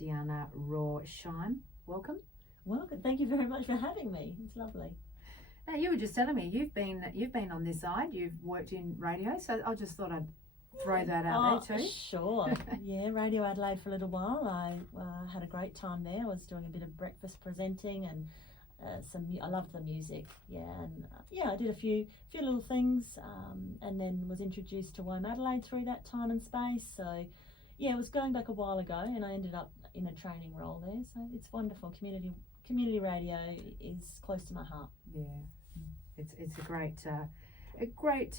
Deanna Rohrsheim. Welcome. Welcome. Thank you very much for having me. It's lovely. Now, you were just telling me you've been on this side. You've worked in radio, so I just thought I'd throw that out there too. Sure. Yeah, Radio Adelaide for a little while. I had a great time there. I was doing a bit of breakfast presenting and I loved the music. Yeah, and I did a few little things, and then was introduced to WOME Adelaide through that time and space. So yeah, it was going back a while ago, and I ended up in a training role there. So it's wonderful. Community radio is close to my heart. Yeah, it's a great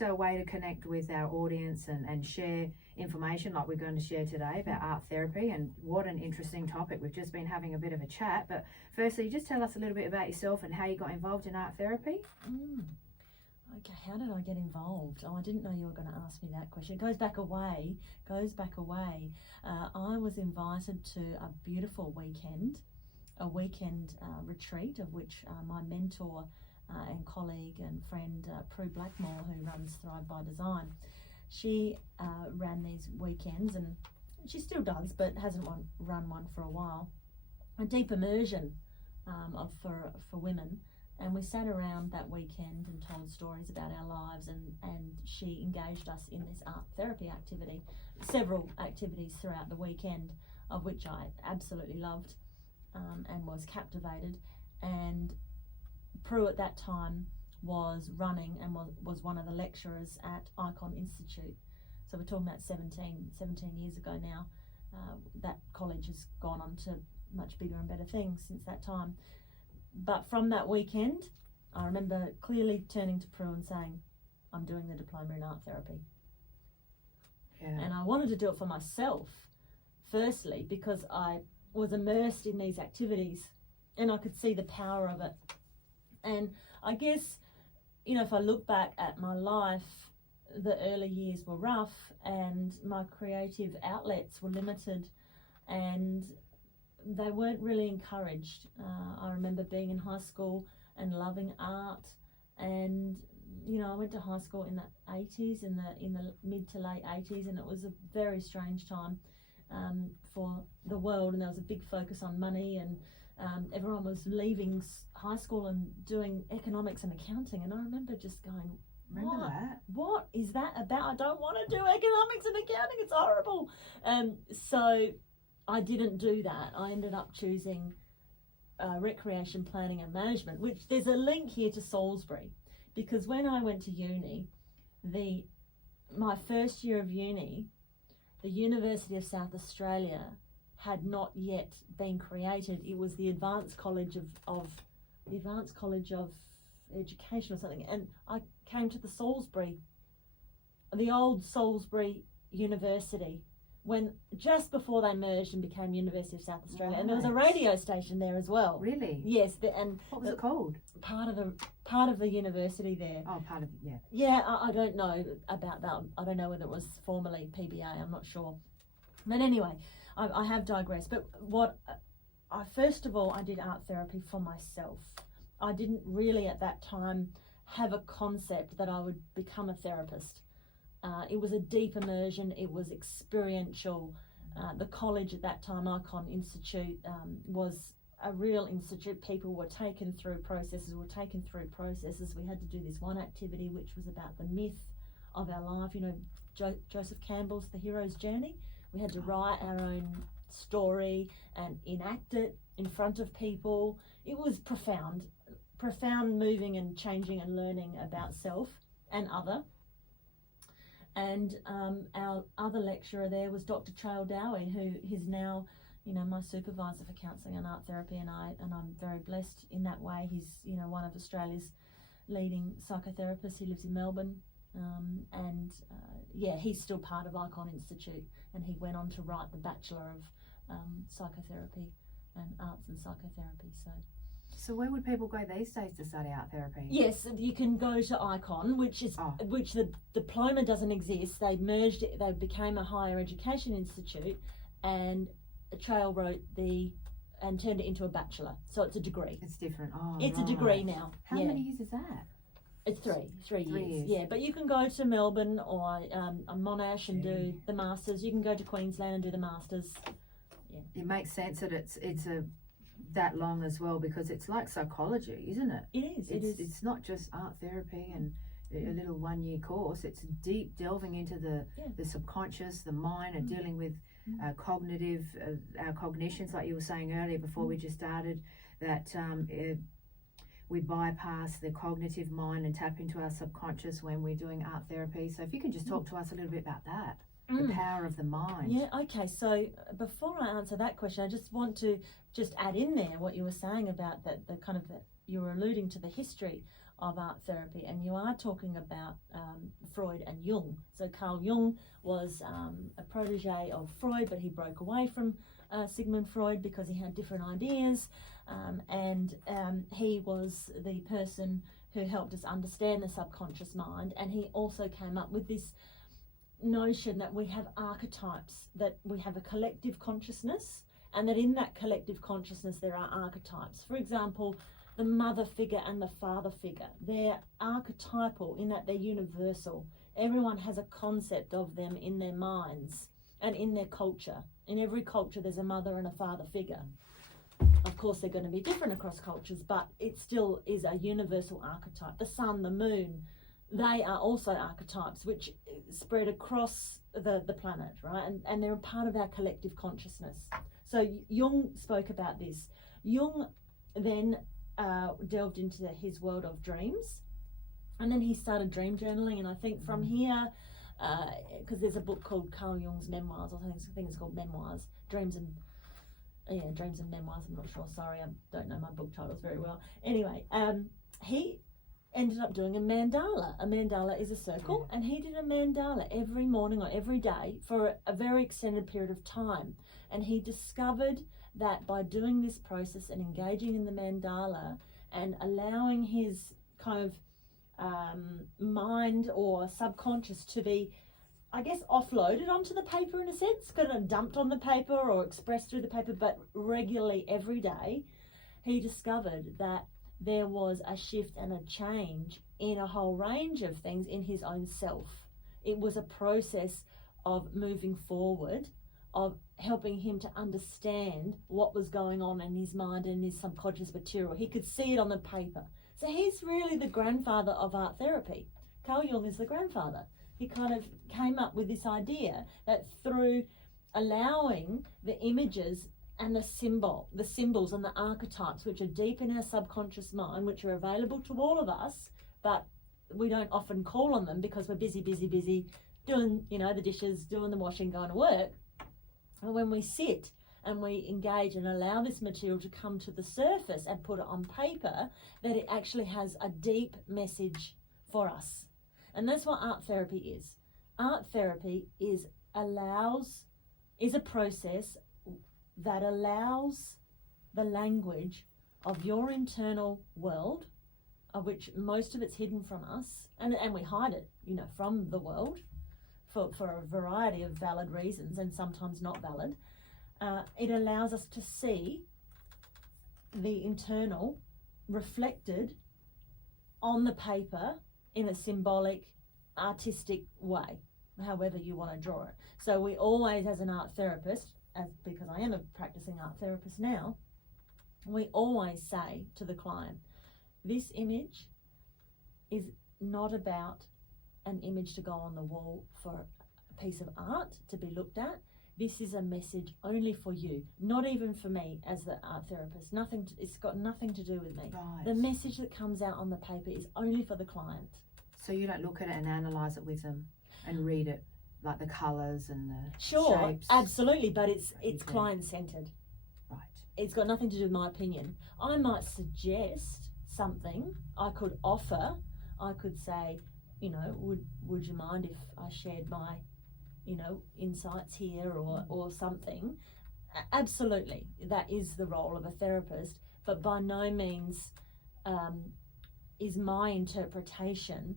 way to connect with our audience and share information like we're going to share today about art therapy. And what an interesting topic. We've just been having a bit of a chat, but firstly, just tell us a little bit about yourself and how you got involved in art therapy. Okay, how did I get involved? Oh, I didn't know you were going to ask me that question. It goes back a way. I was invited to a beautiful weekend retreat, of which my mentor and colleague and friend Prue Blackmore, who runs Thrive by Design, she ran these weekends, and she still does, but hasn't run one for a while. A deep immersion for women, and we sat around that weekend and told stories about our lives, and she engaged us in this art therapy activity, several activities throughout the weekend, of which I absolutely loved and was captivated. And Prue at that time was running and was one of the lecturers at Icon Institute. So we're talking about 17 years ago now. That college has gone on to much bigger and better things since that time. But from that weekend, I remember clearly turning to Prue and saying, I'm doing the diploma in art therapy. Yeah. And I wanted to do it for myself, firstly, because I was immersed in these activities and I could see the power of it. And I guess, if I look back at my life, the early years were rough and my creative outlets were limited and they weren't really encouraged. I remember being in high school and loving art, and I went to high school in the 80s, in the mid to late 80s, and it was a very strange time for the world, and there was a big focus on money, and everyone was leaving high school and doing economics and accounting, and I remember just going, what is that about? I don't want to do economics and accounting, it's horrible. So I didn't do that. I ended up choosing recreation planning and management, which there's a link here to Salisbury, because when I went to uni, my first year of uni, the University of South Australia had not yet been created. It was the Advanced College of Education or something, and I came to the old Salisbury University, just before they merged and became University of South Australia. Right. And there was a radio station there as well. Really? Yes. And what was it called? Part of the university there. Oh, part of it, yeah. Yeah, I don't know about that. I don't know whether it was formerly PBA. I'm not sure. But anyway, I have digressed. But first of all, I did art therapy for myself. I didn't really at that time have a concept that I would become a therapist. It was a deep immersion. It was experiential. The college at that time, Icon Institute, was a real institute. People were taken through processes. We had to do this one activity, which was about the myth of our life. Joseph Campbell's The Hero's Journey. We had to write our own story and enact it in front of people. It was profound, moving and changing and learning about self and other. And our other lecturer there was Dr. Trail Dowie, who is now, my supervisor for counselling and art therapy, and I'm very blessed in that way. He's, one of Australia's leading psychotherapists. He lives in Melbourne, and he's still part of Icon Institute, and he went on to write the Bachelor of Psychotherapy and Arts and Psychotherapy. So where would people go these days to study art therapy? Yes, you can go to Icon, which the diploma doesn't exist. They merged it, they became a higher education institute, and Trail wrote and turned it into a bachelor. So it's a degree. It's different. It's a degree now. How many years is that? It's three years. Yeah, but you can go to Melbourne or Monash and do the masters. You can go to Queensland and do the masters. It makes sense that it's a that long as well, because it's like psychology, isn't it? It is. It's not just art therapy and a little 1-year course. It's deep delving into the subconscious, the mind, and dealing with cognitive, our cognitions, like you were saying earlier before we just started, that we bypass the cognitive mind and tap into our subconscious when we're doing art therapy. So if you can just talk to us a little bit about that, the power of the mind. Yeah, okay. So before I answer that question, I just want to just add in there what you were saying about that, the kind of, you were alluding to the history of art therapy, and you are talking about Freud and Jung. So Carl Jung was a protege of Freud, but he broke away from Sigmund Freud because he had different ideas, and he was the person who helped us understand the subconscious mind, and he also came up with this notion that we have archetypes, that we have a collective consciousness, and that in that collective consciousness there are archetypes. For example, the mother figure and the father figure, they're archetypal in that they're universal. Everyone has a concept of them in their minds and in their culture. In every culture there's a mother and a father figure. Of course they're going to be different across cultures, but it still is a universal archetype. The sun, the moon, they are also archetypes which spread across the planet, right? And they're a part of our collective consciousness. So Jung spoke about this. Jung then delved into his world of dreams, and then he started dream journaling. And I think from here, because there's a book called Carl Jung's Memoirs, I think it's called Memoirs, Dreams and Memoirs, I'm not sure, sorry, I don't know my book titles very well. Anyway, he ended up doing a mandala. A mandala is a circle, and he did a mandala every morning or every day for a very extended period of time. And he discovered that by doing this process and engaging in the mandala and allowing his kind of mind or subconscious to be, I guess, offloaded onto the paper in a sense, kind of dumped on the paper or expressed through the paper, but regularly every day, he discovered that there was a shift and a change in a whole range of things in his own self. It was a process of moving forward, of helping him to understand what was going on in his mind and his subconscious material. He could see it on the paper. So he's really the grandfather of art therapy. Carl Jung is the grandfather. He kind of came up with this idea that through allowing the images and the symbols and the archetypes which are deep in our subconscious mind, which are available to all of us, but we don't often call on them because we're busy doing, the dishes, doing the washing, going to work. And when we sit and we engage and allow this material to come to the surface and put it on paper, that it actually has a deep message for us. And that's what art therapy is. Art therapy is a process that allows the language of your internal world, of which most of it's hidden from us, and we hide it, from the world for a variety of valid reasons, and sometimes not valid. It allows us to see the internal reflected on the paper in a symbolic, artistic way, however you want to draw it. So we always, as an art therapist, because I am a practicing art therapist now, we always say to the client, this image is not about an image to go on the wall for a piece of art to be looked at. This is a message only for you, not even for me as the art therapist. It's got nothing to do with me. Right. The message that comes out on the paper is only for the client. So you don't look at it and analyse it with them and read it, like the colours and the shapes? Absolutely, but it's client-centred. Right. It's got nothing to do with my opinion. I might suggest something I could offer. I could say, would you mind if I shared my, insights here or something? Absolutely, that is the role of a therapist, but by no means is my interpretation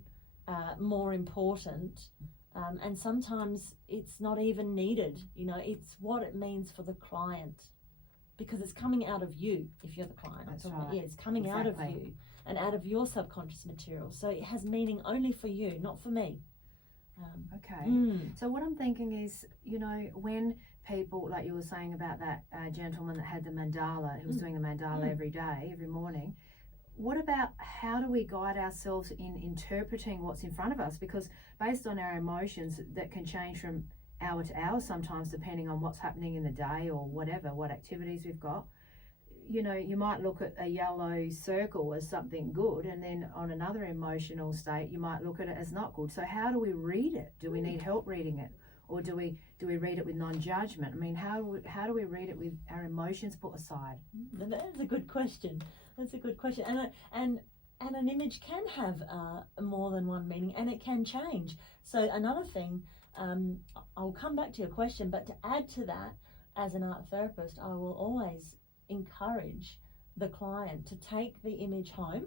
more important, and sometimes it's not even needed. It's what it means for the client, because it's coming out of you if you're the client. That's right. Yeah, it's coming out of you and out of your subconscious material, so it has meaning only for you, not for me. Okay. So what I'm thinking is, when people, like you were saying about that gentleman that had the mandala, who was doing the mandala every day, every morning, what about how do we guide ourselves in interpreting what's in front of us? Because based on our emotions, that can change from hour to hour sometimes, depending on what's happening in the day or whatever, what activities we've got. You know, you might look at a yellow circle as something good, and then on another emotional state, you might look at it as not good. So how do we read it? Do we need help reading it? Or do we read it with non-judgment? I mean, how do we read it with our emotions put aside? That's a good question. That's a good question. And an image can have more than one meaning, and it can change. So another thing, I'll come back to your question, but to add to that, as an art therapist, I will always encourage the client to take the image home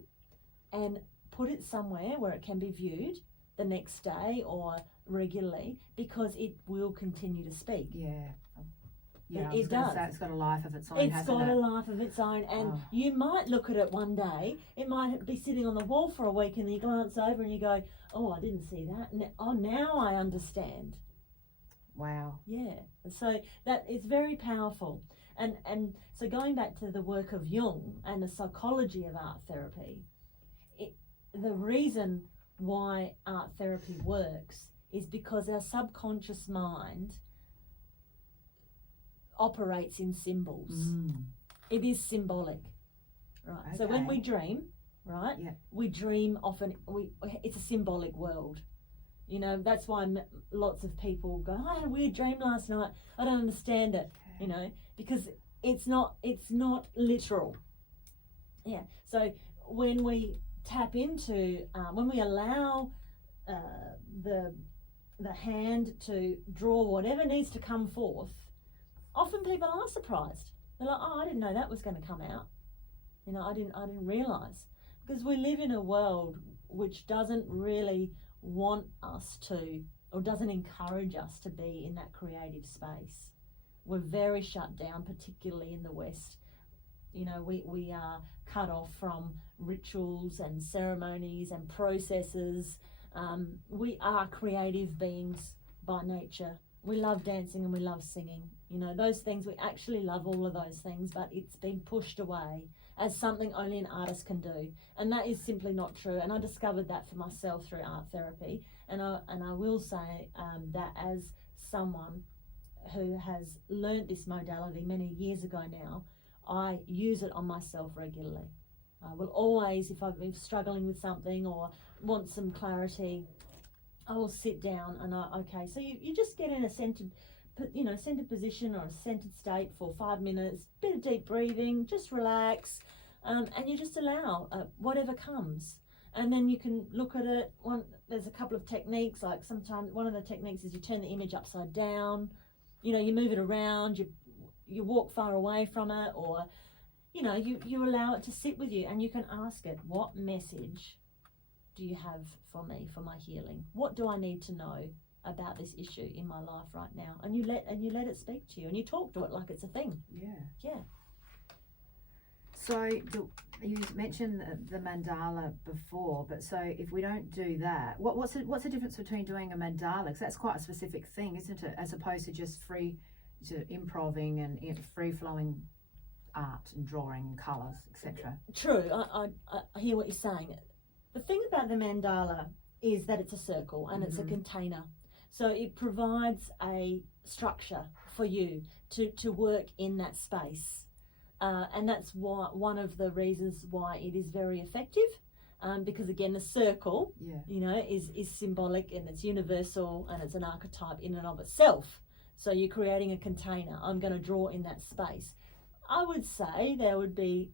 and put it somewhere where it can be viewed the next day or regularly, because it will continue to speak. Yeah, it does. It's got a life of its own. It's got a life of its own, and you might look at it one day. It might be sitting on the wall for a week, and you glance over and you go, "Oh, I didn't see that. Now I understand." Wow. Yeah. So that is very powerful, and so going back to the work of Jung and the psychology of art therapy, the reason why art therapy works is because our subconscious mind operates in symbols. It is symbolic, right? Okay. So when we dream, right, we dream often, it's a symbolic world. You know, that's why lots of people go, "I had a weird dream last night, I don't understand it." Okay. You know, because it's not literal. Yeah. So when we tap into, when we allow the hand to draw whatever needs to come forth, often people are surprised. They're like, "Oh, I didn't know that was going to come out. You know, I didn't realize." Because we live in a world which doesn't really want us to, or doesn't encourage us to be in that creative space. We're very shut down, particularly in the West. You know, we are cut off from rituals and ceremonies and processes. We are creative beings by nature. We love dancing and we love singing. You know, those things, we actually love all of those things, but it's been pushed away as something only an artist can do. And that is simply not true. And I discovered that for myself through art therapy. And I will say that as someone who has learnt this modality many years ago now, I use it on myself regularly. I will always, if I've been struggling with something or want some clarity, I will sit down and so you just get in a centered position or a centered state for 5 minutes, bit of deep breathing, just relax, and you just allow whatever comes. And then you can look at it. There's a couple of techniques, like sometimes one of the techniques is you turn the image upside down, you know, you move it around, you walk far away from it, or, you know, you allow it to sit with you, and you can ask it, "What message do you have for me, for my healing? What do I need to know about this issue in my life right now?" And you let it speak to you, and you talk to it like it's a thing. Yeah. So you mentioned the mandala before, but so if we don't do that, what's the difference between doing a mandala? Because that's quite a specific thing, isn't it? As opposed to just improving and free flowing art and drawing and colours, etc. True. I hear what you're saying. The thing about the mandala is that it's a circle and it's a container. So it provides a structure for you to work in that space. And that's one of the reasons why it is very effective. Because again, the circle, you know, is symbolic and it's universal and it's an archetype in and of itself. So you're creating a container. I'm going to draw in that space. I would say there would be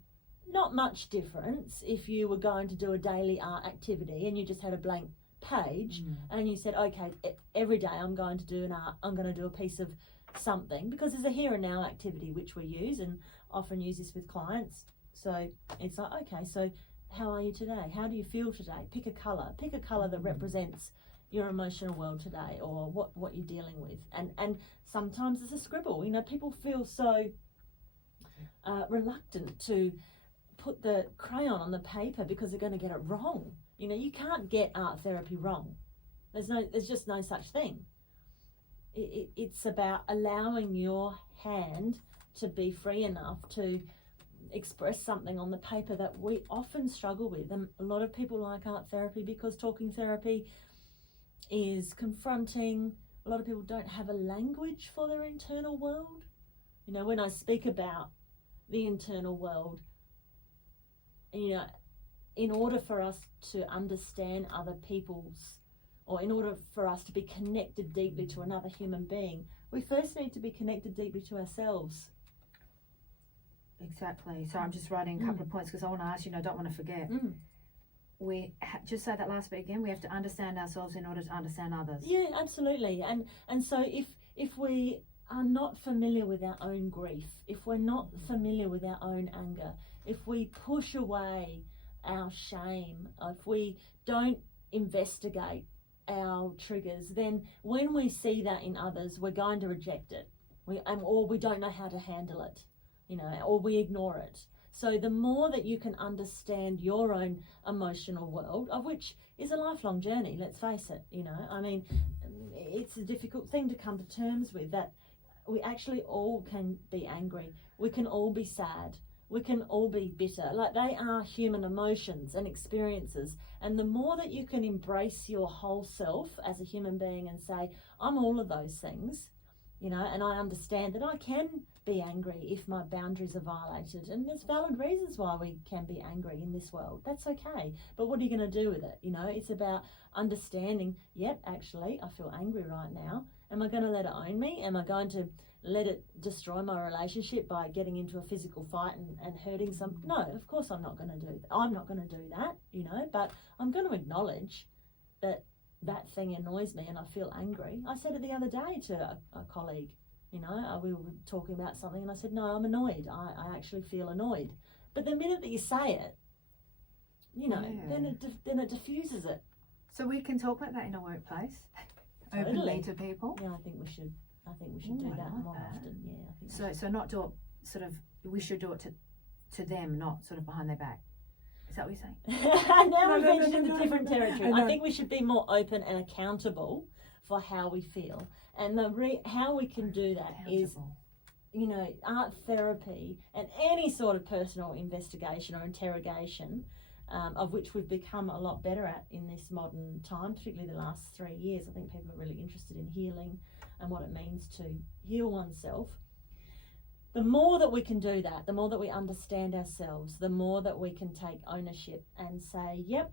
not much difference if you were going to do a daily art activity and you just had a blank page and you said, "Okay, every day I'm going to do I'm going to do a piece of something," because there's a here and now activity which we use and often use this with clients. So it's like, okay, so how are you today? How do you feel today? Pick a colour that represents your emotional world today, or what you're dealing with. And sometimes it's a scribble. You know, people feel so reluctant to put the crayon on the paper because they're going to get it wrong. You know, you can't get art therapy wrong. There's just no such thing. it's about allowing your hand to be free enough to express something on the paper that we often struggle with. And a lot of people like art therapy because talking therapy is confronting. A lot of people don't have a language for their internal world. You know, when I speak about the internal world, you know, in order for us to understand other people's, or in order for us to be connected deeply to another human being, we first need to be connected deeply to ourselves. Exactly. So I'm just writing a couple of points because I want to ask you, and I don't want to forget. Just say that last bit again. We have to understand ourselves in order to understand others. Yeah, absolutely. And so if we are not familiar with our own grief, if we're not familiar with our own anger, if we push away our shame, if we don't investigate our triggers, then when we see that in others, we're going to reject it. Or we don't know how to handle it, you know, or we ignore it. So the more that you can understand your own emotional world, of which is a lifelong journey, let's face it, you know, I mean, it's a difficult thing to come to terms with, that we actually all can be angry. We can all be sad. We can all be bitter. Like, they are human emotions and experiences. And the more that you can embrace your whole self as a human being and say, I'm all of those things, you know, and I understand that I can be angry if my boundaries are violated. And there's valid reasons why we can be angry in this world. That's okay. But what are you going to do with it? You know, it's about understanding, yep, actually, I feel angry right now. Am I going to let it own me? Am I going to let it destroy my relationship by getting into a physical fight and hurting some? No, of course I'm not going to do that. I'm not going to do that, you know, but I'm going to acknowledge that that thing annoys me and I feel angry. I said it the other day to a colleague, you know, we were talking about something and I said, no, I'm annoyed. I actually feel annoyed. But the minute that you say it, you know, then it diffuses it. So we can talk like that in a workplace, Totally. openly to people. Yeah, I think we should do that more often. Yeah, I think So not do it sort of. We should do it to them, not sort of behind their back. Is that what you're saying? Now we've ventured into different territory. I think we should be more open and accountable for how we feel, and how we can do that is, you know, art therapy and any sort of personal investigation or interrogation, of which we've become a lot better at in this modern time, particularly the last 3 years. I think people are really interested in healing and what it means to heal oneself. The more that we can do that, the more that we understand ourselves, the more that we can take ownership and say, yep,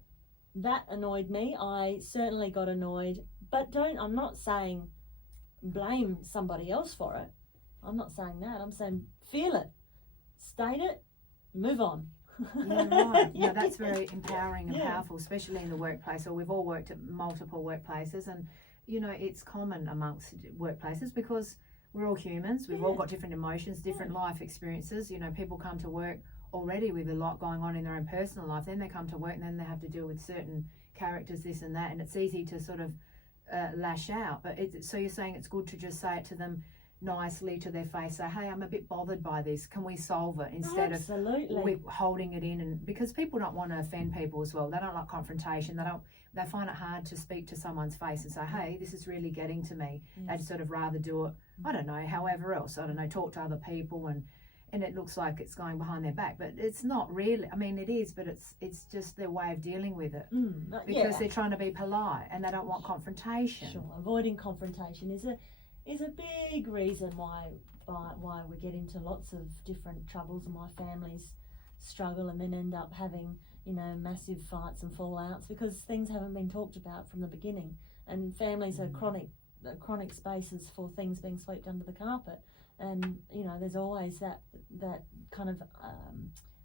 that annoyed me. I certainly got annoyed, but I'm not saying blame somebody else for it. I'm not saying that. I'm saying feel it, state it, move on. Yeah, right. Yeah, that's very empowering and powerful, especially in the workplace. Or we've all worked at multiple workplaces, and you know, it's common amongst workplaces because we're all humans. We've all got different emotions, different life experiences. You know, people come to work already with a lot going on in their own personal life. Then they come to work and then they have to deal with certain characters, this and that, and it's easy to sort of lash out. But so you're saying it's good to just say it to them nicely to their face, say, hey, I'm a bit bothered by this, can we solve it, instead of holding it in. And because people don't want to offend people as well, they don't like confrontation, they find it hard to speak to someone's face and say, hey, this is really getting to me. They'd sort of rather do it, I don't know, however else, I don't know, talk to other people, and it looks like it's going behind their back, but it's not really. I mean, it is, but it's just their way of dealing with it, because they're trying to be polite and they don't want confrontation. Sure, avoiding confrontation is a big reason why we get into lots of different troubles, and why families struggle and then end up having, you know, massive fights and fallouts, because things haven't been talked about from the beginning, and families are chronic spaces for things being swept under the carpet. And you know, there's always that kind of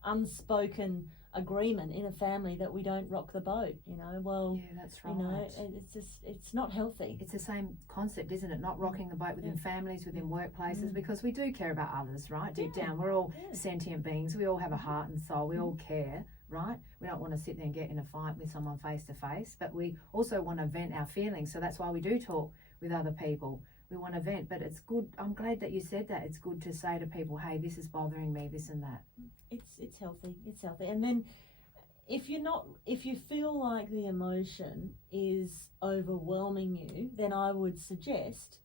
unspoken agreement in a family that we don't rock the boat, you know. Well, yeah, that's right. You know, it's not healthy. It's the same concept, isn't it? Not rocking the boat within families, within workplaces, because we do care about others, right? Deep down, we're all sentient beings. We all have a heart and soul. We all care, right? We don't want to sit there and get in a fight with someone face to face, but we also want to vent our feelings. So that's why we do talk with other people. We want to vent, but it's good. I'm glad that you said that. It's good to say to people, hey, this is bothering me, this and that. It's healthy. It's healthy. And then if you feel like the emotion is overwhelming you, then I would suggest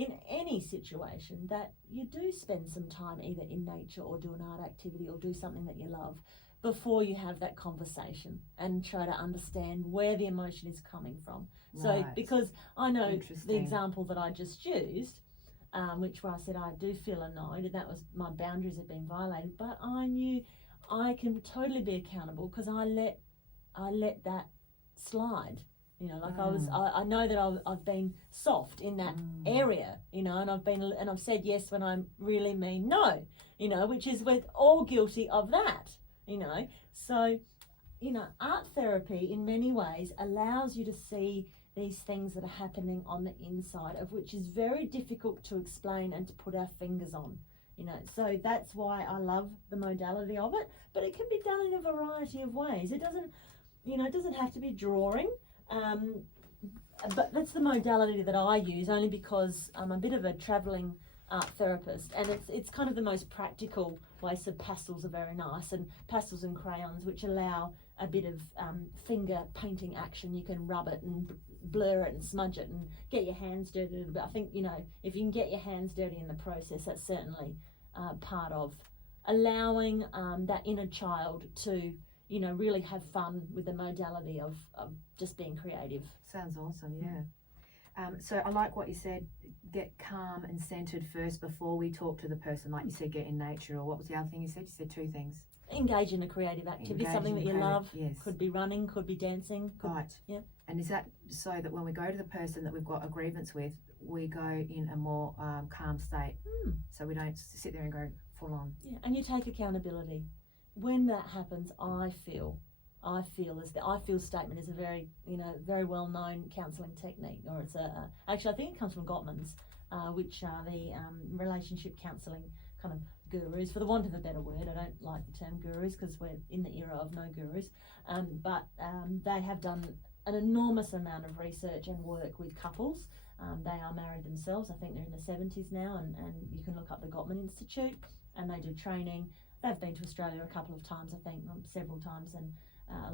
in any situation that you do spend some time either in nature or do an art activity or do something that you love before you have that conversation and try to understand where the emotion is coming from. So, Right. because I know the Interesting. example that I just used, which where I said I do feel annoyed and that was my boundaries had been violated, but I knew I can totally be accountable because I let that slide. You know, like I know that I've been soft in that area, you know, and I've said yes when I really mean no, you know, which is we're all guilty of that, you know. So, you know, art therapy in many ways allows you to see these things that are happening on the inside of which is very difficult to explain and to put our fingers on, you know. So that's why I love the modality of it, but it can be done in a variety of ways. It doesn't, you know, it doesn't have to be drawing. But that's the modality that I use only because I'm a bit of a travelling art therapist, and it's kind of the most practical way. So pastels are very nice, and pastels and crayons, which allow a bit of finger painting action. You can rub it and blur it and smudge it and get your hands dirty a little bit. I think, you know, if you can get your hands dirty in the process, that's certainly part of allowing that inner child to, you know, really have fun with the modality of just being creative. Sounds awesome, yeah. So I like what you said, get calm and centered first before we talk to the person. Like you said, get in nature, or what was the other thing you said? You said two things. Engage in a creative activity, Engage something in that you creative, love. yes. Could be running, could be dancing. Right. Yeah. And is that so that when we go to the person that we've got a grievance with, we go in a more calm state, so we don't sit there and go full on? Yeah, and you take accountability. When that happens, I feel as the I feel statement is a very, you know, very well known counselling technique, or it's actually I think it comes from Gottman's, which are the relationship counselling kind of gurus, for the want of a better word. I don't like the term gurus because we're in the era of no gurus, but they have done an enormous amount of research and work with couples. They are married themselves. I think they're in their 70s now, and you can look up the Gottman Institute, and they do training. They've been to Australia a couple of times, I think, several times, and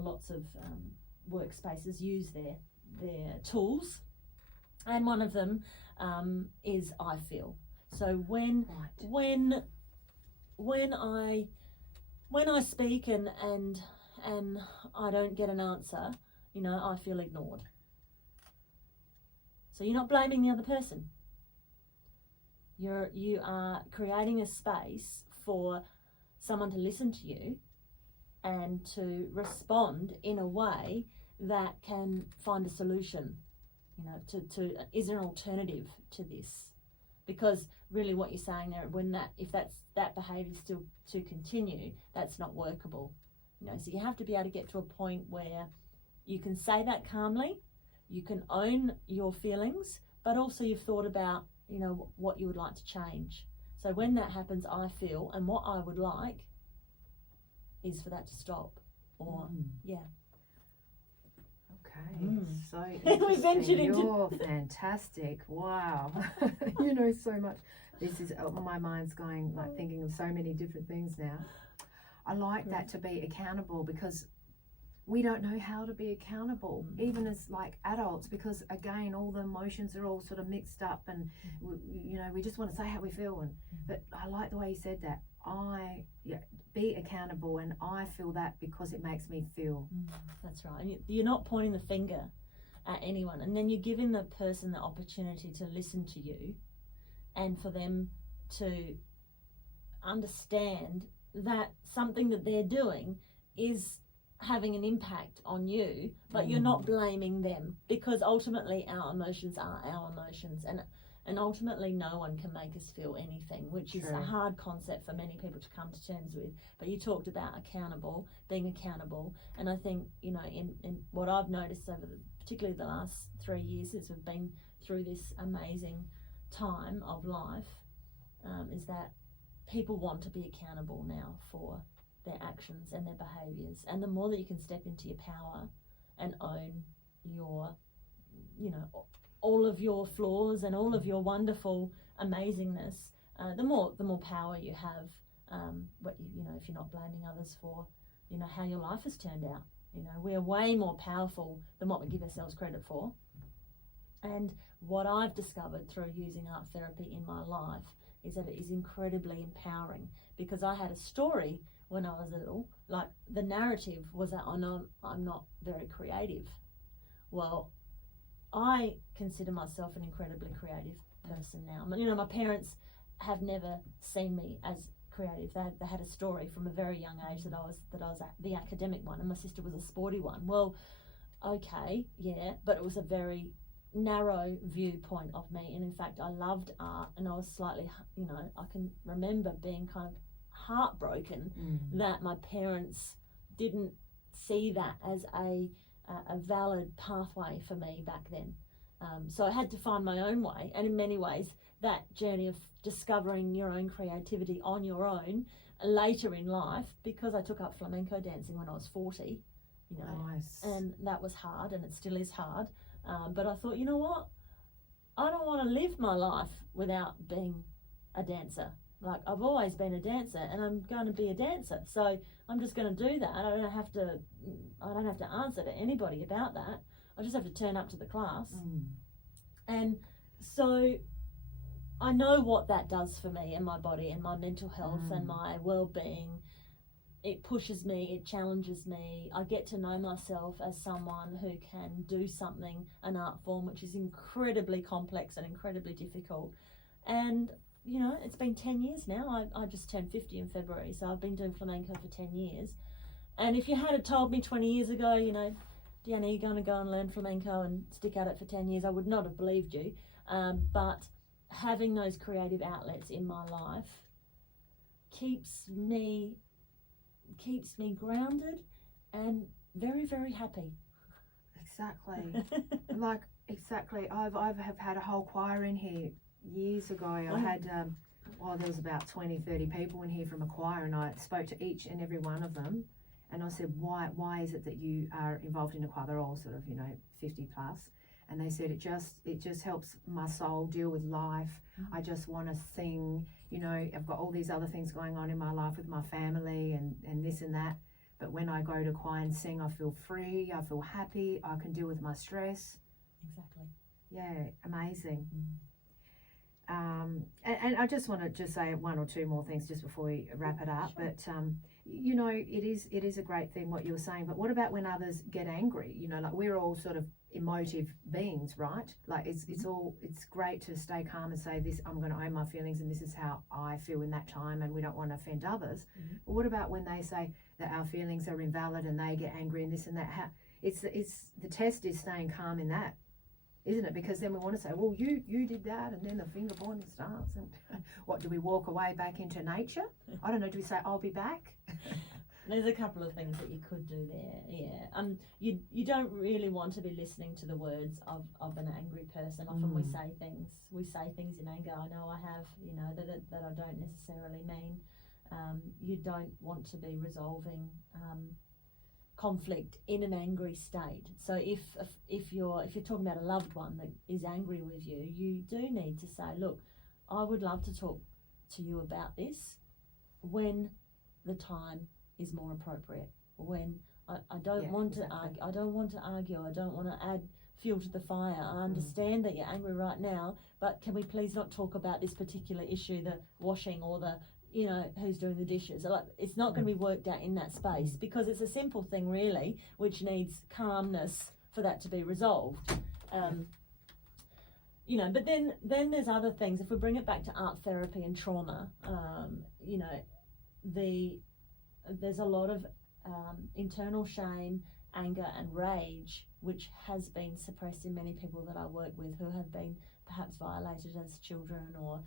lots of workspaces use their tools, and one of them is I feel. So when I speak and I don't get an answer, you know, I feel ignored. So you're not blaming the other person. You are creating a space for someone to listen to you and to respond in a way that can find a solution, you know, to is there an alternative to this? Because really what you're saying there, if that behaviour is still to continue, that's not workable. You know, so you have to be able to get to a point where you can say that calmly, you can own your feelings, but also you've thought about, you know, what you would like to change. So when that happens, I feel, and what I would like is for that to stop, or yeah. Okay, so We ventured into- You're fantastic. Wow, you know so much. This is my mind's going like thinking of so many different things now. I like that, to be accountable, because we don't know how to be accountable, even as like adults, because again, all the emotions are all sort of mixed up, and we just want to say how we feel. And but I like the way you said that. Be accountable, and I feel that because it makes me feel. That's right. And you're not pointing the finger at anyone, and then you're giving the person the opportunity to listen to you, and for them to understand that something that they're doing is having an impact on you, but you're not blaming them, because ultimately our emotions are our emotions, and ultimately no one can make us feel anything, which is a hard concept for many people to come to terms with. But you talked about being accountable, and I think, you know, in what I've noticed over particularly the last 3 years since we've been through this amazing time of life, is that people want to be accountable now for their actions and their behaviours, and the more that you can step into your power and own your, you know, all of your flaws and all of your wonderful amazingness, the more power you have. But you know, if you're not blaming others for, you know, how your life has turned out, you know, we're way more powerful than what we give ourselves credit for, And what I've discovered through using art therapy in my life is that it is incredibly empowering, because I had a story when I was little, like the narrative was that I'm not very creative. Well, I consider myself an incredibly creative person now. You know, my parents have never seen me as creative. They had a story from a very young age that I was the academic one, and my sister was a sporty one. Well, okay, yeah, but it was a very narrow viewpoint of me. And in fact, I loved art, and I was slightly, you know, I can remember being kind of heartbroken that my parents didn't see that as a valid pathway for me back then. So I had to find my own way, and in many ways that journey of discovering your own creativity on your own later in life, because I took up flamenco dancing when I was 40, you know, Nice. and that was hard, and it still is hard, but I thought, you know what, I don't want to live my life without being a dancer. Like, I've always been a dancer, and I'm going to be a dancer, so I'm just going to do that. I don't have to answer to anybody about that. I just have to turn up to the class. And so I know what that does for me and my body and my mental health and my well-being. It pushes me, it challenges me. I get to know myself as someone who can do something, an art form, which is incredibly complex and incredibly difficult. And you know, it's been 10 years now. I just turned 50 in February, so I've been doing flamenco for 10 years. And if you had told me 20 years ago, you know, Deanna, you're going to go and learn flamenco and stick at it for 10 years, I would not have believed you. But having those creative outlets in my life keeps me grounded and very, very happy. Exactly. Exactly. I've had a whole choir in here years ago. I had there was about 20-30 people in here from a choir, and I spoke to each and every one of them, and I said, why is it that you are involved in a choir? They're all sort of, you know, 50 plus, and they said it just helps my soul deal with life. I just want to sing, you know, I've got all these other things going on in my life with my family and this and that, but when I go to choir and sing, I feel free, I feel happy, I can deal with my stress. Exactly. Yeah, amazing. And I just want to just say one or two more things just before we wrap it up. Sure. But you know, it is a great thing what you were saying. But what about when others get angry? You know, like we're all sort of emotive beings, right? Like it's great to stay calm and say this. I'm going to own my feelings, and this is how I feel in that time, and we don't want to offend others. But what about when they say that our feelings are invalid and they get angry and this and that? How it's the test is staying calm in that. Isn't it? Because then we want to say, well, you did that, and then the finger pointing starts, and what, do we walk away back into nature? I don't know, do we say, I'll be back? There's a couple of things that you could do there, yeah. You don't really want to be listening to the words of an angry person. Often we say things in anger. I know I have, you know, that I don't necessarily mean. You don't want to be resolving conflict in an angry state. So if you're talking about a loved one that is angry with you, you do need to say, look, I would love to talk to you about this when the time is more appropriate. When I don't want to argue, I don't want to add fuel to the fire. I understand that you're angry right now, but can we please not talk about this particular issue, the washing or the, you know, who's doing the dishes? Like, it's not going to be worked out in that space, because it's a simple thing really, which needs calmness for that to be resolved. You know, but then there's other things. If we bring it back to art therapy and trauma, you know, there's a lot of internal shame, anger and rage, which has been suppressed in many people that I work with who have been perhaps violated as children, or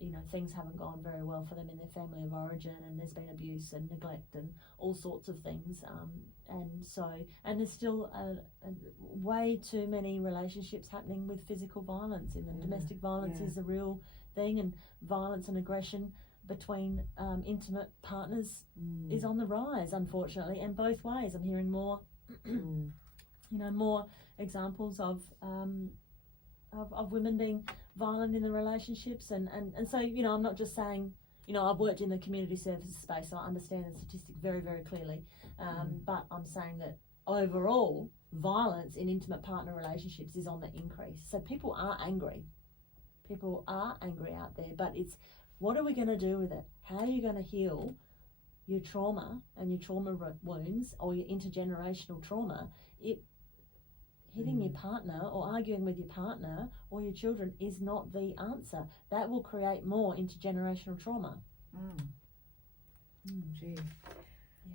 you know, things haven't gone very well for them in their family of origin, and there's been abuse and neglect and all sorts of things, and there's still way too many relationships happening with physical violence in them. Domestic violence is a real thing, and violence and aggression between intimate partners is on the rise, unfortunately, and both ways. I'm hearing more you know, more examples of women being violent in the relationships, and so, you know, I'm not just saying, you know, I've worked in the community services space, so I understand the statistic very, very clearly, but I'm saying that overall violence in intimate partner relationships is on the increase. So people are angry. People are angry out there, but it's what are we going to do with it? How are you going to heal your trauma and your trauma wounds or your intergenerational trauma? Hitting your partner or arguing with your partner or your children is not the answer. That will create more intergenerational trauma. Gee,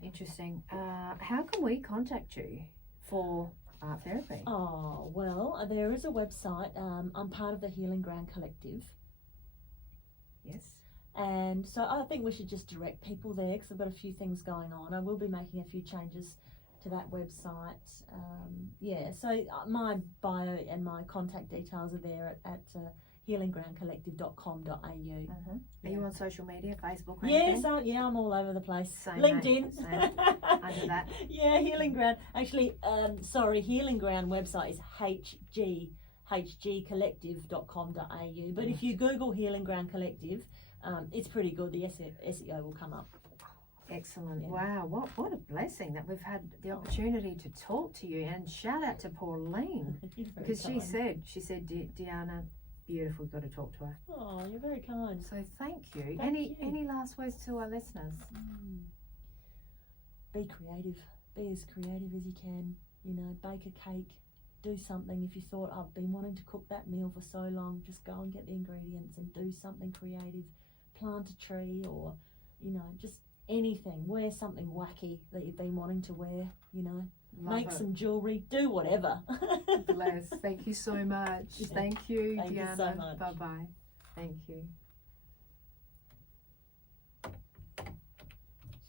interesting. How can we contact you for art therapy? Oh, well, there is a website. I'm part of the Healing Ground Collective. Yes. And so I think we should just direct people there because I've got a few things going on. I will be making a few changes to that website. So my bio and my contact details are there at healinggroundcollective.com.au. Are you on social media, Facebook or Yes, anything? I'm all over the place. Same, LinkedIn. Same. Under that. Yeah, Healing Ground. Actually, Healing Ground website is hgcollective.com.au. But if you Google Healing Ground Collective, it's pretty good. The SEO will come up. Excellent. Yeah. Wow, what a blessing that we've had the opportunity to talk to you, and shout out to Pauline because she said, Deanna, beautiful, you've got to talk to her. Oh, you're very kind. So thank you. Thank you. Any last words to our listeners? Be creative. Be as creative as you can. You know, bake a cake, do something. If you thought, I've been wanting to cook that meal for so long, just go and get the ingredients and do something creative. Plant a tree or, you know, just anything. Wear something wacky that you've been wanting to wear, you know. Make some jewellery, do whatever. Bless. Thank you so much. Yeah. Thank you, Thank you Deanna. so much. Bye-bye. Thank you.